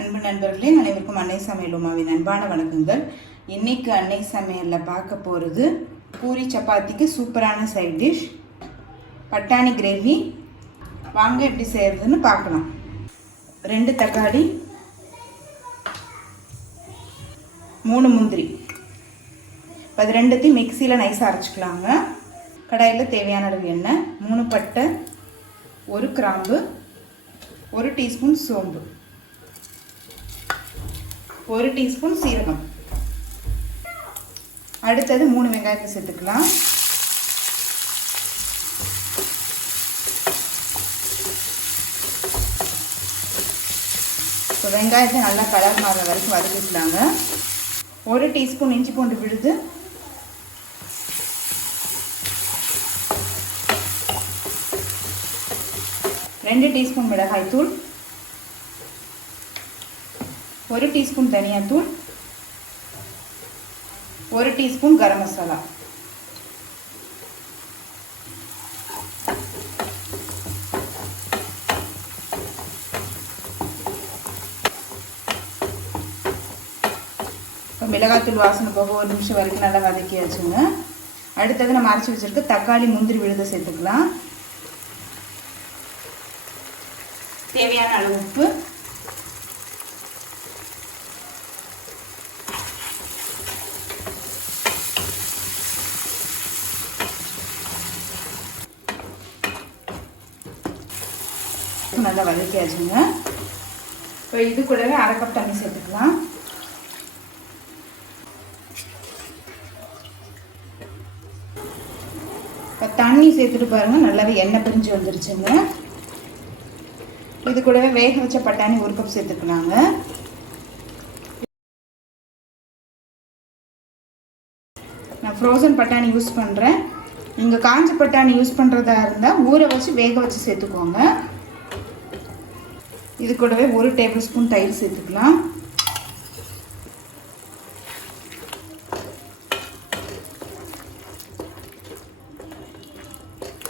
அன்பு நண்பர்களே, அனைவருக்கும் அன்னை சமையல் உமாவின் அன்பான வணக்கங்கள். இன்னைக்கு அன்னை சமையலில் பார்க்க போகிறது பூரி சப்பாத்திக்கு சூப்பரான சைட் டிஷ் பட்டாணி கிரேவி. வாங்க எப்படி செய்கிறதுன்னு பார்க்கலாம். 2 தக்காளி, 3 முந்திரி, அது ரெண்டுத்தையும் மிக்சியில் நைஸாக அரைச்சிக்கலாங்க. கடாயில் தேவையான அளவு எண்ணெய், 3 பட்டை, 1 கிராம்பு, 1 டீஸ்பூன் சோம்பு, 1 டீஸ்பூன் சீரகம். அடுத்தது 3 வெங்காயத்தை சேர்த்துக்கலாம். இப்போ வெங்காயத்தை நல்லா கலர் மாற வரைக்கும் வதக்கிக்கலாங்க. 1 டீஸ்பூன் இஞ்சி பூண்டு விழுது, 2 டீஸ்பூன் மிளகாய்த்தூள், 1 டீஸ்பூன் தனியாத்தூள், 1 டீஸ்பூன் கரம் மசாலா. இப்போ மிளகாய்த்தூள் வாசனை போக 1 நிமிஷம் வரைக்கும் நல்லா வதக்கியாச்சுங்க. அடுத்தது நம்ம அரைச்சி வச்சுருக்க தக்காளி முந்திரி விழுதை சேர்த்துக்கலாம். தேவையான அளவு உப்பு, நல்லா வதக்கியாச்சுங்க. இப்போ இது கூடவே 1/2 கப் தண்ணி சேர்த்துக்கலாம். இப்போ தண்ணி சேர்த்துட்டு பாருங்க, நல்லாவே எண்ணெய் பிரிஞ்சு வந்துருச்சுங்க. இது கூடவே வேக வச்ச பட்டாணி 1 கப் சேர்த்துக்கலாங்க. நான் ஃப்ரோசன் பட்டாணி யூஸ் பண்ணுறேன். நீங்கள் காஞ்ச பட்டாணி யூஸ் பண்ணுறதா இருந்தால் ஊற வச்சு வேக வச்சு சேர்த்துக்கோங்க. இது கூடவே 1 டேபிள் ஸ்பூன் தயிர் சேர்த்துக்கலாம்.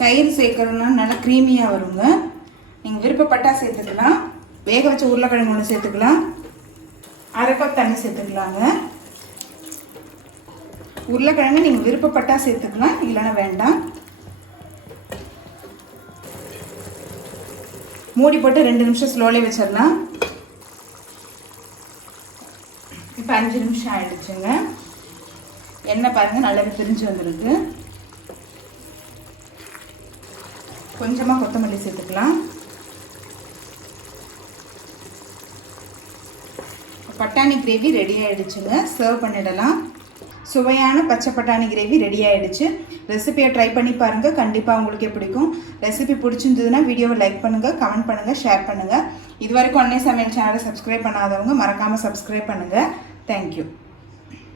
தயிர் சேர்க்கணும்னா நல்லா க்ரீமியாக வருங்க. நீங்கள் விருப்பப்பட்டா சேர்த்துக்கலாம். வேக வச்ச உருளைக்கிழங்கு 1 சேர்த்துக்கலாம். 1/2 கப் தண்ணி சேர்த்துக்கலாங்க. உருளைக்கிழங்கு நீங்கள் விருப்பப்பட்டா சேர்த்துக்கலாம், இல்லைன்னா வேண்டாம். மூடி போட்டு 2 நிமிஷம் ஸ்லோலே வச்சிடலாம். இப்போ 5 நிமிஷம் ஆயிடுச்சுங்க. எண்ணெய் பாருங்கள் நல்லாவே பிரிஞ்சு வந்துருக்கு. கொஞ்சமாக கொத்தமல்லி சேர்த்துக்கலாம். பட்டாணி கிரேவி ரெடி ஆகிடுச்சுங்க. சர்வ் பண்ணிடலாம். சுவையான பச்சை பட்டாணி கிரேவி ரெடி ஆகிடுச்சு. ரெசிபியை ட்ரை பண்ணி பாருங்கள், கண்டிப்பாக உங்களுக்கே பிடிக்கும். ரெசிபி பிடிச்சிருந்ததுன்னா வீடியோவை லைக் பண்ணுங்கள், கமெண்ட் பண்ணுங்கள், ஷேர் பண்ணுங்கள். இது வரைக்கும் அன்னை சமையல் சேனலை சப்ஸ்கிரைப் பண்ணாதவங்க மறக்காமல் சப்ஸ்கிரைப் பண்ணுங்கள். தேங்க்யூ.